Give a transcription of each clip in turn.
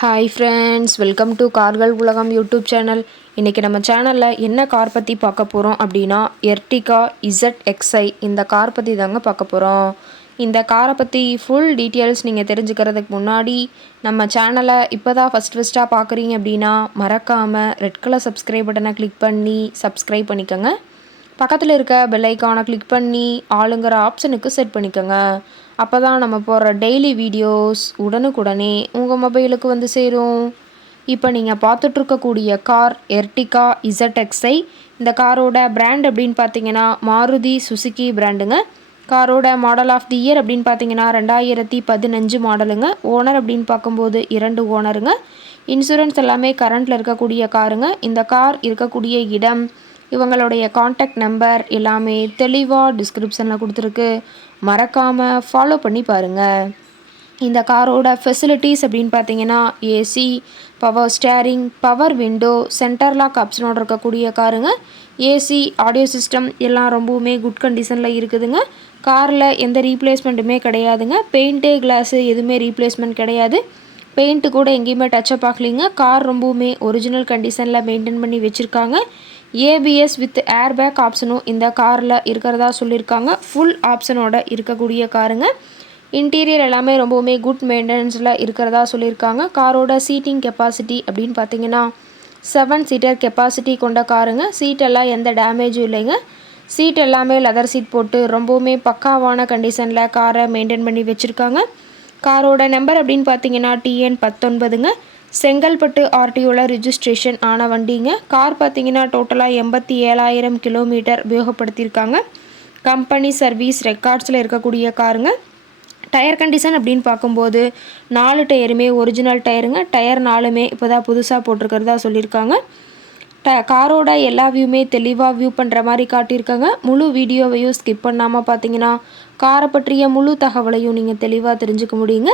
Hi friends, welcome to கார்கள் உலகம் YouTube channel. இன்றைக்கி நம்ம சேனலில் என்ன கார் பற்றி பார்க்க போகிறோம் அப்படின்னா எர்டிகா ZXi இந்த கார் பற்றி தாங்க பார்க்க போகிறோம். இந்த காரை பற்றி ஃபுல் டீட்டெயில்ஸ் நீங்கள் தெரிஞ்சுக்கிறதுக்கு முன்னாடி நம்ம சேனலை இப்போ தான் ஃபஸ்ட்டாக பார்க்குறீங்க அப்படின்னா மறக்காமல் ரெட் கலர் சப்ஸ்கிரைப் பட்டனை கிளிக் பண்ணி சப்ஸ்கிரைப் பண்ணிக்கோங்க. பக்கத்தில் இருக்க பெல் ஐக்கானை கிளிக் பண்ணி ஆளுங்கிற ஆப்ஷனுக்கு செட் பண்ணிக்கோங்க. அப்போ தான் நம்ம போடுற டெய்லி வீடியோஸ் உடனுக்குடனே உங்கள் மொபைலுக்கு வந்து சேரும். இப்போ நீங்கள் பார்த்துட்ருக்கக்கூடிய கார் எர்டிகா ZXi. இந்த காரோட பிராண்ட் அப்படின்னு பார்த்தீங்கன்னா மாருதி சுசுகி பிராண்டுங்க. காரோட மாடல் ஆஃப் தி இயர் அப்படின்னு பார்த்தீங்கன்னா 2015 மாடலுங்க. ஓனர் அப்படின்னு பார்க்கும்போது 2 ஓனருங்க. இன்சூரன்ஸ் எல்லாமே கரண்டில் இருக்கக்கூடிய காருங்க. இந்த கார் இருக்கக்கூடிய இடம், இவங்களுடைய காண்டாக்ட் நம்பர் எல்லாமே தெளிவாக டிஸ்கிரிப்ஷனில் கொடுத்துருக்கு. மறக்காமல் ஃபாலோ பண்ணி பாருங்கள். இந்த காரோட ஃபெசிலிட்டிஸ் அப்படின்னு பார்த்தீங்கன்னா AC, power steering, power window, center lock ஆப்ஷனோடு இருக்கக்கூடிய காருங்க. ஏசி, ஆடியோ சிஸ்டம் எல்லாம் ரொம்பவுமே குட் கண்டிஷனில் இருக்குதுங்க. காரில் எந்த ரீப்ளேஸ்மெண்ட்டுமே கிடையாதுங்க. பெயிண்ட்டு, கிளாஸு எதுவுமே ரீப்ளேஸ்மெண்ட் கிடையாது. பெயிண்ட்டு கூட எங்கேயுமே டச்சப் ஆகலிங்க. கார் ரொம்பவுமே ஒரிஜினல் கண்டிஷனில் மெயின்டைன் பண்ணி வச்சுருக்காங்க. ஏபிஎஸ் வித் ஏர்பேக் ஆப்ஷனும் இந்த காரில் இருக்கிறதா சொல்லியிருக்காங்க. ஃபுல் ஆப்ஷனோட இருக்கக்கூடிய காருங்க. இன்டீரியர் எல்லாமே ரொம்பவுமே குட் மெயின்டெனன்ஸில் இருக்கிறதா சொல்லியிருக்காங்க. காரோட சீட்டிங் கெப்பாசிட்டி அப்படின்னு பார்த்தீங்கன்னா 7 சீட்டர் கெப்பாசிட்டி கொண்ட காருங்க. சீட்டெல்லாம் எந்த டேமேஜும் இல்லைங்க. சீட் எல்லாமே லெதர் சீட் போட்டு ரொம்பவுமே பக்காவான கண்டிஷனில் காரை மெயின்டைன் பண்ணி வச்சுருக்காங்க. காரோட நம்பர் அப்படின்னு பார்த்தீங்கன்னா TN19ங்க. செங்கல்பட்டு RTOவில் ரிஜிஸ்ட்ரேஷன் ஆன வண்டிங்க. கார் பார்த்தீங்கன்னா டோட்டலாக 87,000 கிலோமீட்டர் உபயோகப்படுத்தியிருக்காங்க. கம்பெனி சர்வீஸ் ரெக்கார்ட்ஸில் இருக்கக்கூடிய காருங்க. டயர் கண்டிஷன் அப்படின்னு பார்க்கும்போது 4 டயருமே ஒரிஜினல் டயருங்க. டயர் 4மே இப்போ தான் புதுசாக போட்டிருக்கிறதா சொல்லியிருக்காங்க. காரோட எல்லா வியூமே தெளிவாக வியூ பண்ணுற மாதிரி காட்டியிருக்காங்க. முழு வீடியோவையும் ஸ்கிப் பண்ணாமல் பார்த்தீங்கன்னா காரை பற்றிய முழு தகவலையும் நீங்கள் தெளிவாக தெரிஞ்சுக்க முடியுங்க.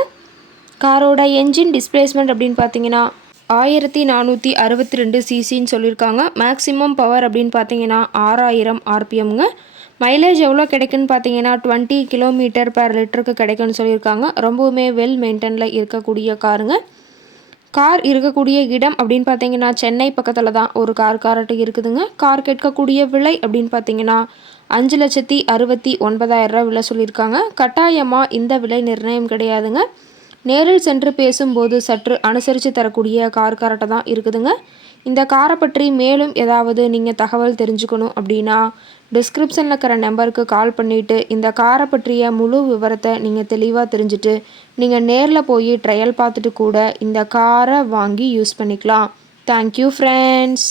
காரோட என்ஜின் டிஸ்பிளேஸ்மெண்ட் அப்படின்னு பார்த்தீங்கன்னா 1462 சிசின்னு சொல்லியிருக்காங்க. மேக்ஸிமம் பவர் அப்படின்னு பார்த்தீங்கன்னா 6000 RPMங்க. மைலேஜ் எவ்வளோ கிடைக்குன்னு பார்த்தீங்கன்னா 20 km/லிட்டருக்கு கிடைக்குன்னு சொல்லியிருக்காங்க. ரொம்பவுமே வெல் மெயின்டெனில் இருக்கக்கூடிய காருங்க. கார் இருக்கக்கூடிய இடம் அப்படின்னு பார்த்தீங்கன்னா சென்னை பக்கத்தில் தான் ஒரு கார்ட்டு இருக்குதுங்க. கார் கேட்கக்கூடிய விலை அப்படின்னு பார்த்தீங்கன்னா 5,69,000 விலை சொல்லியிருக்காங்க. கட்டாயமாக இந்த விலை நிர்ணயம் கிடையாதுங்க. நேரில் சென்று பேசும்போது சற்று அனுசரித்து தரக்கூடிய கார்ட்ட தான் இருக்குதுங்க. இந்த காரை பற்றி மேலும் ஏதாவது நீங்கள் தகவல் தெரிஞ்சுக்கணும் அப்படின்னா டிஸ்கிரிப்ஷனில் இருக்கிற நம்பருக்கு கால் பண்ணிவிட்டு இந்த காரை பற்றிய முழு விவரத்தை நீங்கள் தெளிவாக தெரிஞ்சுட்டு நீங்கள் நேரில் போய் ட்ரையல் பார்த்துட்டு கூட இந்த காரை வாங்கி யூஸ் பண்ணிக்கலாம். Thank you friends.